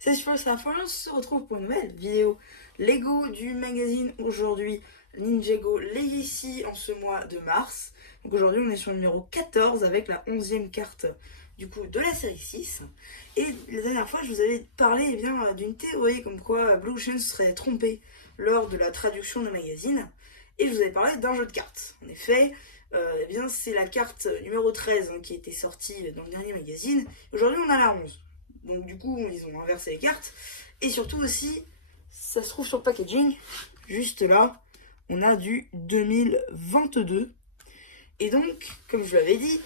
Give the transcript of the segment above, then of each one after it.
C'est sur sa fin, on se retrouve pour une nouvelle vidéo Lego du magazine aujourd'hui Ninjago Legacy en ce mois de mars. Donc aujourd'hui on est sur le numéro 14 avec la 11e carte du coup de la série 6. Et la dernière fois je vous avais parlé d'une théorie comme quoi Blue Ocean serait trompé lors de la traduction du magazine. Et je vous avais parlé d'un jeu de cartes. En effet, c'est la carte numéro 13 qui était sortie dans le dernier magazine. Aujourd'hui on a la 11. Donc du coup, ils ont inversé les cartes. Et surtout aussi, ça se trouve sur le packaging, juste là, on a du 2022. Et donc, comme je l'avais dit,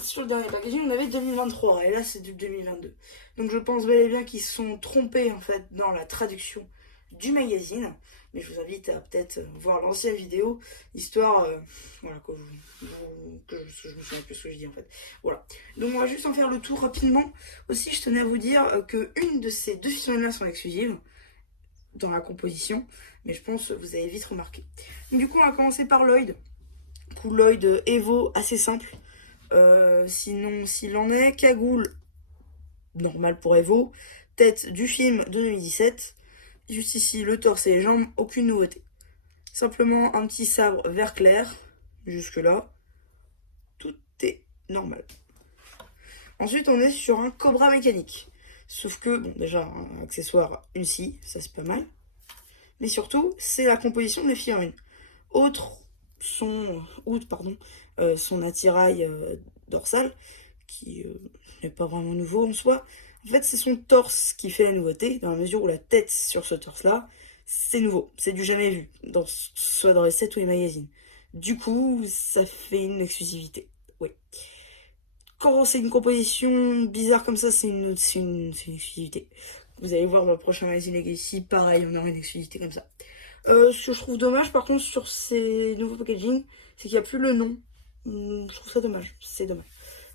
sur le dernier packaging, on avait 2023. Et là, c'est du 2022. Donc je pense bel et bien qu'ils se sont trompés, en fait, dans la traduction du magazine. Mais je vous invite à peut-être voir l'ancienne vidéo, histoire voilà, que je me souviens plus ce que je dis en fait. Voilà. Donc on va juste en faire le tour rapidement. Aussi, je tenais à vous dire que une de ces deux figurines-là sont exclusives dans la composition, mais je pense que vous avez vite remarqué. Donc, du coup, on va commencer par Lloyd. Du coup, Lloyd Evo, assez simple. Sinon, s'il en est, cagoule, normal pour Evo. Tête du film de 2017. Juste ici, le torse et les jambes, aucune nouveauté. Simplement un petit sabre vert clair, jusque là. Tout est normal. Ensuite, on est sur un Cobra mécanique. Sauf que, bon, déjà, un accessoire, une scie, ça c'est pas mal. Mais surtout, c'est la composition des figurines. Son attirail dorsal, qui n'est pas vraiment nouveau en soi. En fait, c'est son torse qui fait la nouveauté, dans la mesure où la tête sur ce torse-là, c'est nouveau, c'est du jamais vu, soit dans les sets ou les magazines. Du coup, ça fait une exclusivité. Oui. Quand c'est une composition bizarre comme ça, c'est une exclusivité. Vous allez voir dans le prochain magazine Legacy, pareil, on aura une exclusivité comme ça. Ce que je trouve dommage par contre sur ces nouveaux packaging, c'est qu'il n'y a plus le nom. Je trouve ça dommage, c'est dommage.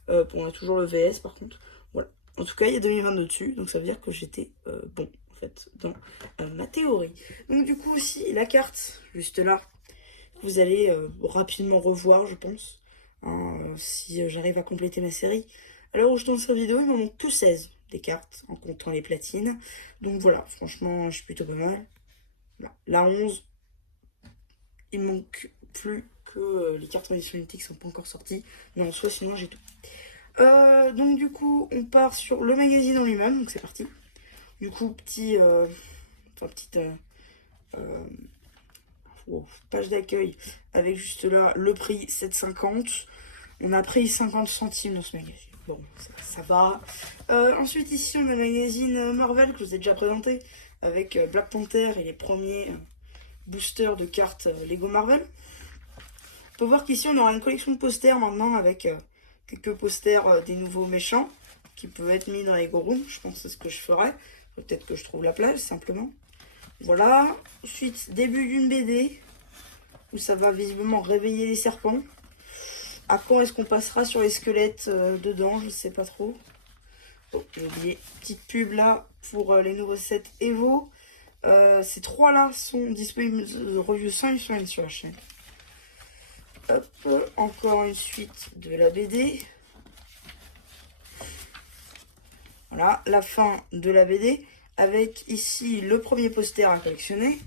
Bon, on a toujours le VS par contre. Voilà. En tout cas, il y a 2022 dessus, donc ça veut dire que j'étais bon en fait dans ma théorie. Donc du coup aussi la carte, juste là, vous allez rapidement revoir, je pense, hein, si j'arrive à compléter ma série. À l'heure où je tourne cette vidéo, il m'en manque que 16 des cartes, en comptant les platines. Donc voilà, franchement, je suis plutôt pas mal. Voilà. La 11, il manque plus que les cartes en édition Unity qui sont pas encore sorties. Mais en soi, sinon, j'ai tout. Donc du coup, on part sur le magazine en lui-même, donc c'est parti. Du coup, petite page d'accueil avec juste là le prix 7,50. On a pris 50 centimes dans ce magazine. Bon, ça va. Ensuite, ici, on a le magazine Marvel que je vous ai déjà présenté avec Black Panther et les premiers boosters de cartes Lego Marvel. On peut voir qu'ici, on aura une collection de posters maintenant avec quelques posters des nouveaux méchants qui peuvent être mis dans les Lego Room. Je pense que c'est ce que je ferai. Peut-être que je trouve la place, simplement. Voilà. Ensuite, début d'une BD où ça va visiblement réveiller les serpents. À quand est-ce qu'on passera sur les squelettes dedans? Je sais pas trop. Oh, j'ai oublié. Petite pub là pour les nouveaux sets Evo. Ces trois là sont disponibles de review 5 sur la chaîne. Hop, encore une suite de la BD. Voilà, la fin de la BD. Avec ici le premier poster à collectionner.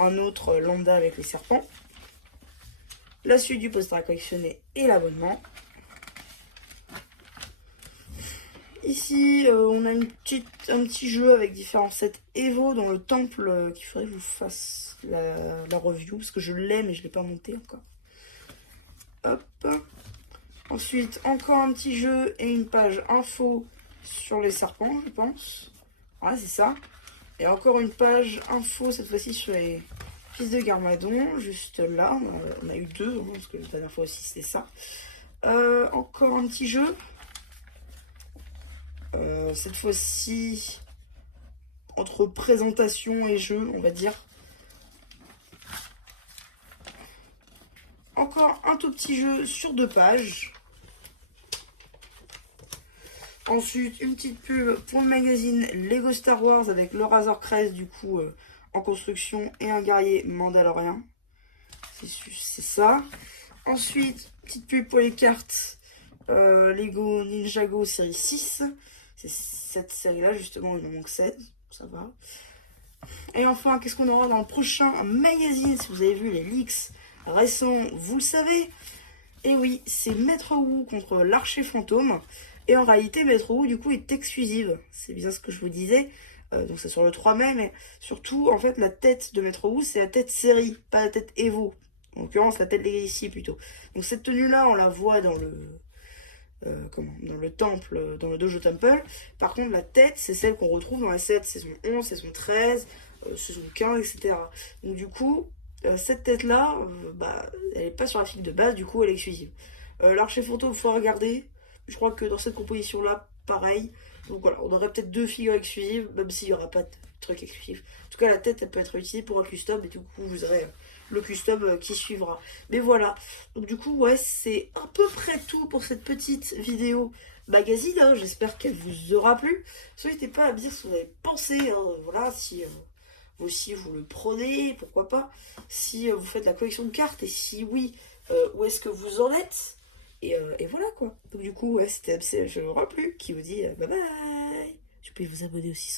Un autre lambda avec les serpents. La suite du poster à collectionner et l'abonnement. Ici, on a un petit jeu avec différents sets Evo dans le temple qu'il faudrait que je vous fasse la review parce que je l'ai mais je ne l'ai pas monté encore. Hop. Ensuite, encore un petit jeu et une page info sur les serpents, je pense. Ouais, c'est ça. Et encore une page info cette fois-ci sur les fils de Garmadon, juste là. On a eu deux, parce que la dernière fois aussi c'était ça. Encore un petit jeu. Cette fois-ci, entre présentation et jeu, on va dire. Encore un tout petit jeu sur 2 pages. Ensuite, une petite pub pour le magazine Lego Star Wars avec le Razor Crest, du coup, en construction, et un guerrier mandalorien. C'est ça. Ensuite, petite pub pour les cartes Lego Ninjago série 6. C'est cette série-là, justement, il en manque 16, ça va. Et enfin, qu'est-ce qu'on aura dans le prochain magazine? Si vous avez vu les leaks récents, vous le savez. Et oui, c'est Maître Wu contre l'Archer Fantôme. Et en réalité, Maître Wu, du coup, est exclusive. C'est bien ce que je vous disais. Donc c'est sur le 3 mai, mais surtout, en fait, la tête de Maître Wu, c'est la tête série, pas la tête Evo. En l'occurrence, la tête Legacy plutôt. Donc cette tenue-là, on la voit dans le temple, dans le Dojo Temple. Par contre, la tête, c'est celle qu'on retrouve dans la 7, saison 11, saison 13, saison 15, etc. Donc du coup, cette tête-là, elle n'est pas sur la file de base, du coup, elle est exclusive. L'Archer Fantôme, il faut regarder. Je crois que dans cette composition-là, pareil. Donc voilà, on aurait peut-être 2 figures exclusives, même s'il n'y aura pas de truc exclusif. En tout cas, la tête, elle peut être utilisée pour un custom, et du coup, vous aurez le custom qui suivra. Mais voilà, donc du coup, ouais, c'est à peu près tout pour cette petite vidéo magazine. Hein. J'espère qu'elle vous aura plu. N'hésitez pas à me dire ce que vous avez pensé. Hein. Voilà, si vous aussi vous le prenez, pourquoi pas. Si vous faites la collection de cartes, et si oui, où est-ce que vous en êtes. Et voilà quoi. Donc du coup, ouais, c'était MC, je ne me rappelle plus, qui vous dit bye bye. Je peux vous abonner aussi,